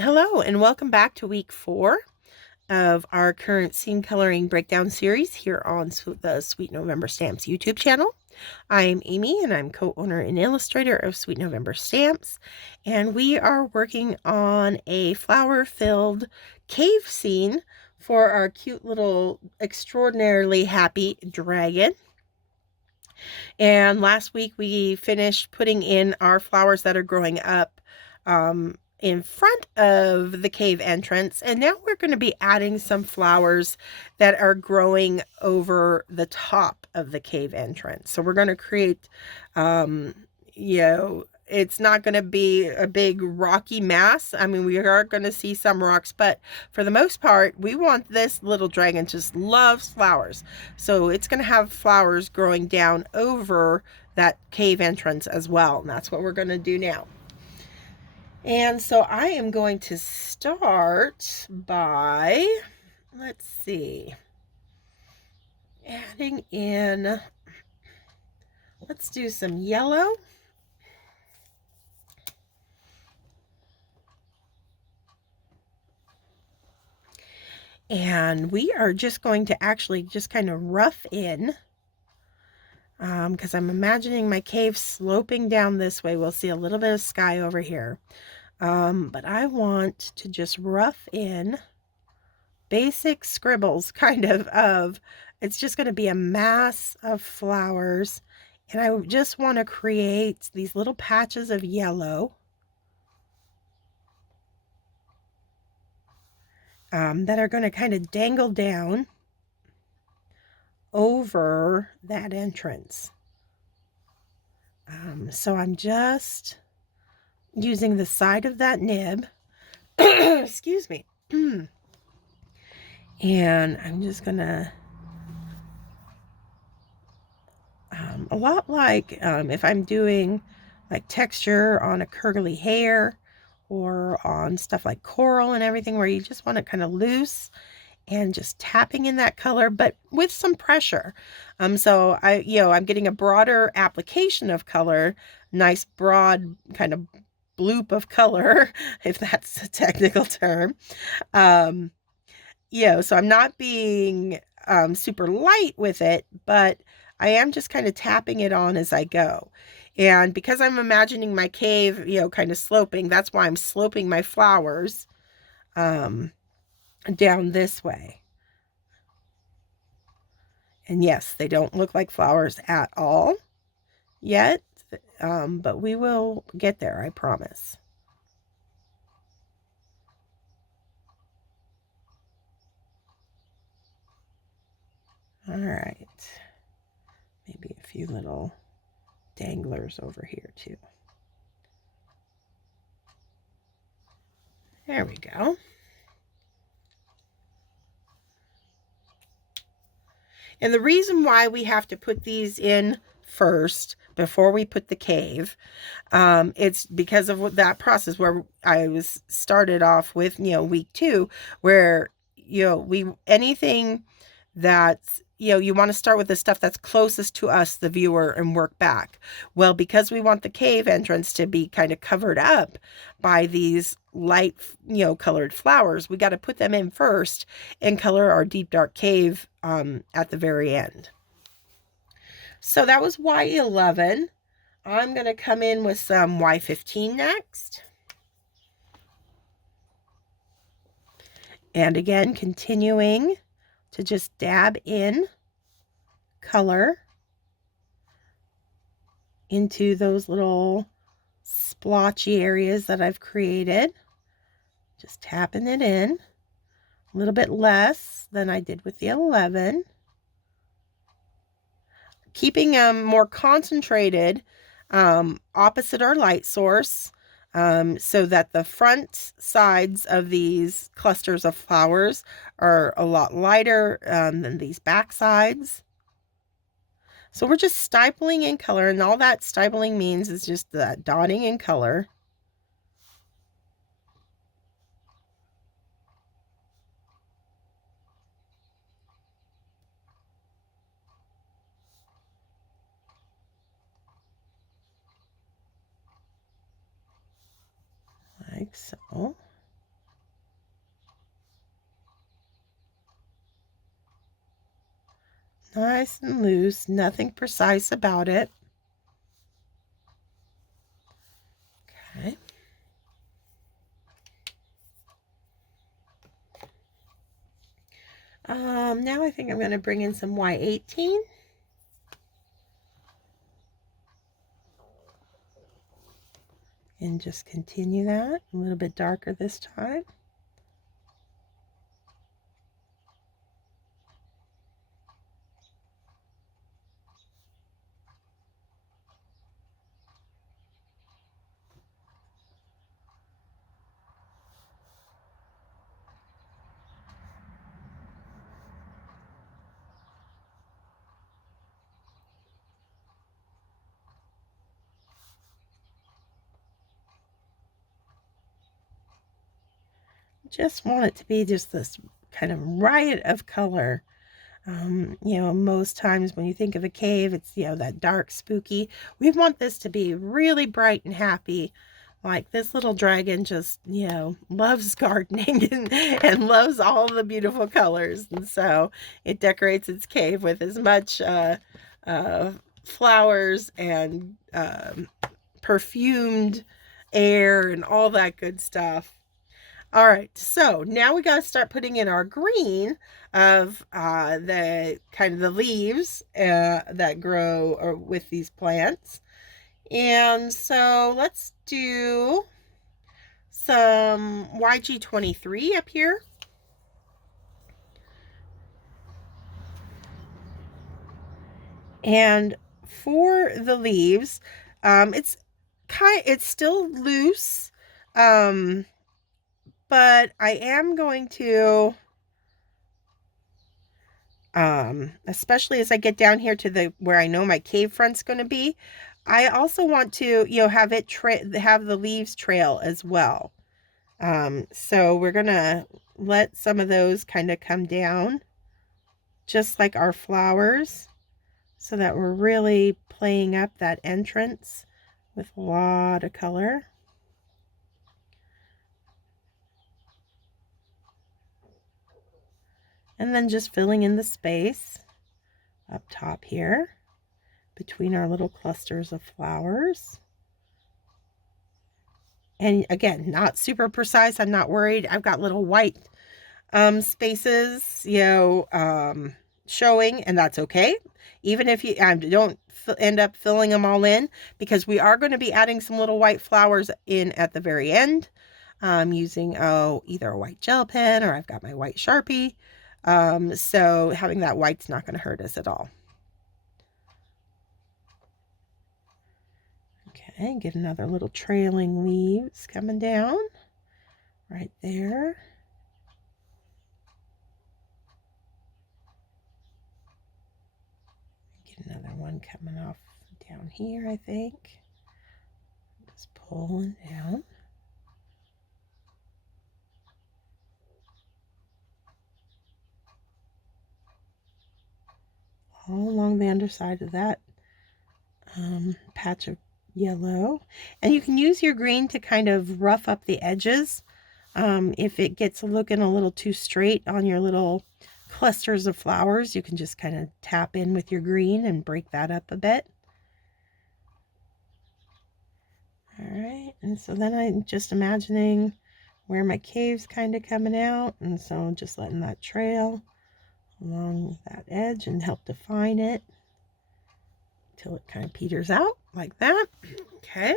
Hello and welcome back to week 4 of our current scene coloring breakdown series here on the Sweet November Stamps YouTube channel. I'm Amy and I'm co-owner and illustrator of Sweet November Stamps, and we are working on a flower-filled cave scene for our cute little extraordinarily happy dragon. And last week we finished putting in our flowers that are growing up in front of the cave entrance. And now we're going to be adding some flowers that are growing over the top of the cave entrance. So we're going to create, it's not going to be a big rocky mass. I mean, we are going to see some rocks, but for the most part, we want this little dragon just loves flowers. So it's going to have flowers growing down over that cave entrance as well. And that's what we're going to do now. And so I am going to start by, let's see, adding in, let's do some yellow. And we are just going to actually just kind of rough in, because I'm imagining my cave sloping down this way. We'll see a little bit of sky over here. But I want to just rough in basic scribbles, kind of, it's just going to be a mass of flowers. And I just want to create these little patches of yellow that are going to kind of dangle down over that entrance. So I'm just using the side of that nib, excuse me, and I'm just gonna, a lot like if I'm doing like texture on a curly hair or on stuff like coral and everything, where you just want it kind of loose and just tapping in that color, but with some pressure. So I'm getting a broader application of color, nice broad kind of bloop of color, if that's a technical term. So I'm not being super light with it, but I am just kind of tapping it on as I go. And because I'm imagining my cave, kind of sloping, that's why I'm sloping my flowers down this way. And yes, they don't look like flowers at all yet, but we will get there, I promise. All right. Maybe a few little danglers over here too. There we go. And the reason why we have to put these in first before we put the cave, it's because of that process where I was started off with, week 2, where, anything that's, you want to start with the stuff that's closest to us, the viewer, and work back. Well, because we want the cave entrance to be kind of covered up by these light, colored flowers, we got to put them in first and color our deep dark cave at the very end. So that was Y11. I'm going to come in with some Y15 next. And again, continuing to just dab in color into those little splotchy areas that I've created. Just tapping it in a little bit less than I did with the 11. Keeping them more concentrated opposite our light source, so that the front sides of these clusters of flowers are a lot lighter than these back sides. So we're just stippling in color, and all that stippling means is just that dotting in color. Like so. nice and loose, nothing precise about it. Okay. Now I think I'm going to bring in some Y18. And just continue that, a little bit darker this time. Just want it to be just this kind of riot of color. You know, most times when you think of a cave, it's, you know, that dark, spooky. We want this to be really bright and happy. Like this little dragon just, you know, loves gardening and loves all the beautiful colors. And so it decorates its cave with as much flowers and perfumed air and all that good stuff. All right, so now we got to start putting in our green of the kind of the leaves that grow with these plants. And so let's do some YG23 up here. And for the leaves, it's still loose. But I am going to, especially as I get down here to where I know my cave front's going to be, I also want to, you know, have the leaves trail as well. So we're going to let some of those kind of come down, just like our flowers, so that we're really playing up that entrance with a lot of color. And then just filling in the space up top here between our little clusters of flowers. And again, not super precise. I'm not worried. I've got little white spaces, you know, showing, and that's okay. Even if you don't end up filling them all in, because we are going to be adding some little white flowers in at the very end, using either a white gel pen, or I've got my white Sharpie. So having that white's not going to hurt us at all. Okay, get another little trailing leaves coming down right there. Get another one coming off down here, I think. Just pulling down. All along the underside of that patch of yellow. And you can use your green to kind of rough up the edges. If it gets looking a little too straight on your little clusters of flowers, you can just kind of tap in with your green and break that up a bit. All right, and so then I'm just imagining where my cave's kind of coming out, and so just letting that trail along that edge and help define it until it kind of peters out like that. Okay.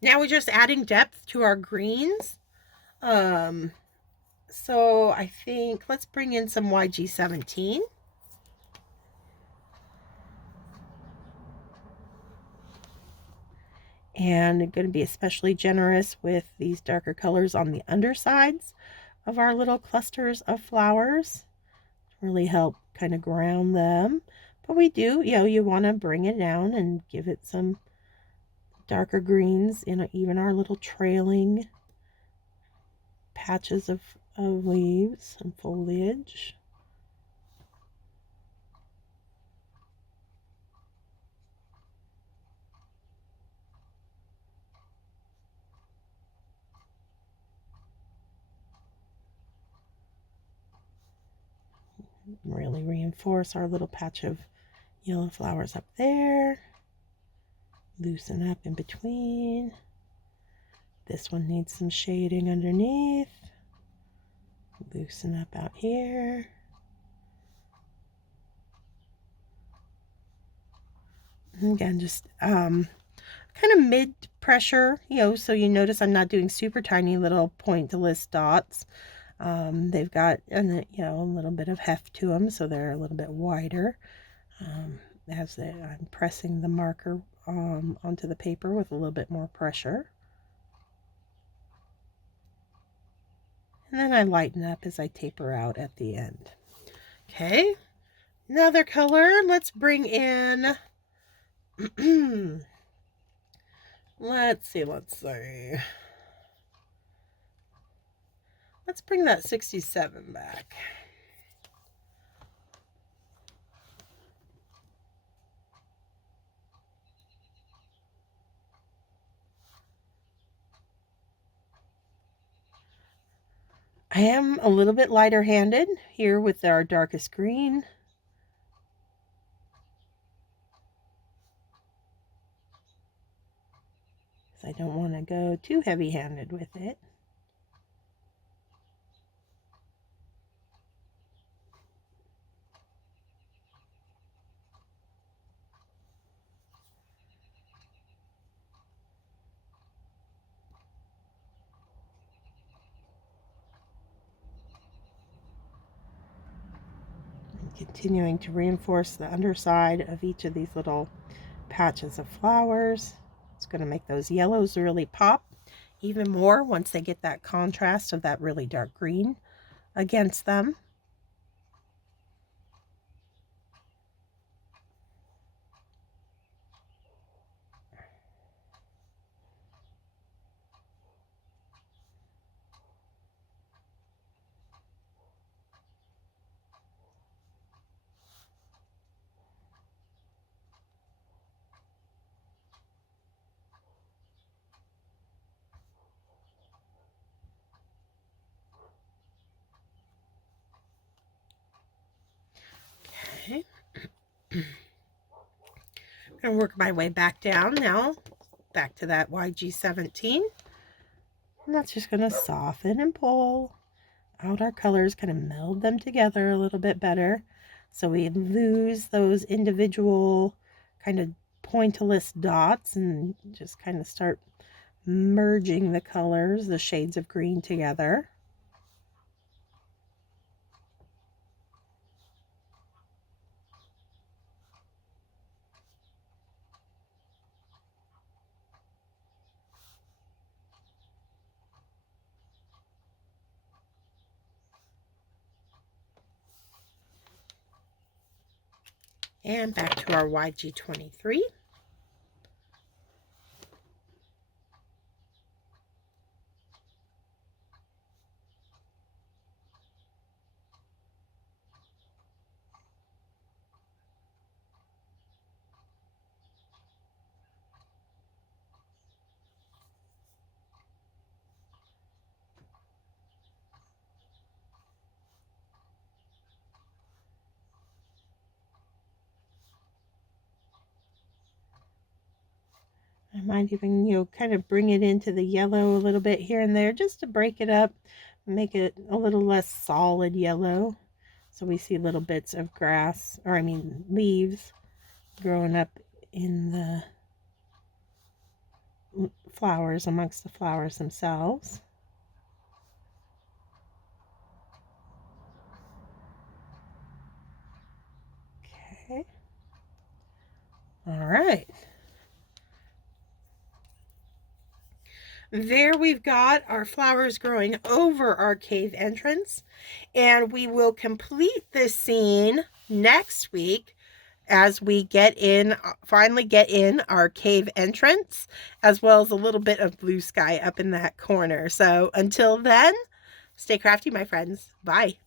Now we're just adding depth to our greens. So I think let's bring in some YG17. And I'm going to be especially generous with these darker colors on the undersides of our little clusters of flowers. Really help kind of ground them. But we do, you know, you want to bring it down and give it some darker greens in even our little trailing patches of leaves and foliage. Really reinforce our little patch of yellow flowers up there. Loosen up in between. This one needs some shading underneath. Loosen up out here. And again, just kind of mid pressure, so you notice I'm not doing super tiny little pointillist dots. They've got a little bit of heft to them, so they're a little bit wider. I'm pressing the marker onto the paper with a little bit more pressure. And then I lighten up as I taper out at the end. Okay, another color. Let's bring in, let's see. Let's bring that 67 back. I am a little bit lighter handed here with our darkest green. I don't want to go too heavy handed with it. Continuing to reinforce the underside of each of these little patches of flowers. It's going to make those yellows really pop even more once they get that contrast of that really dark green against them. Okay. I'm going to work my way back down now, back to that YG17. And that's just going to soften and pull out our colors, kind of meld them together a little bit better, so we lose those individual kind of pointillist dots and just kind of start merging the colors, the shades of green together. And back to our YG23. I might even, kind of bring it into the yellow a little bit here and there just to break it up, make it a little less solid yellow. So we see little bits of grass, or leaves growing up in the flowers, amongst the flowers themselves. Okay. All right. There we've got our flowers growing over our cave entrance, and we will complete this scene next week as we finally get in our cave entrance, as well as a little bit of blue sky up in that corner. So until then, stay crafty, my friends. Bye.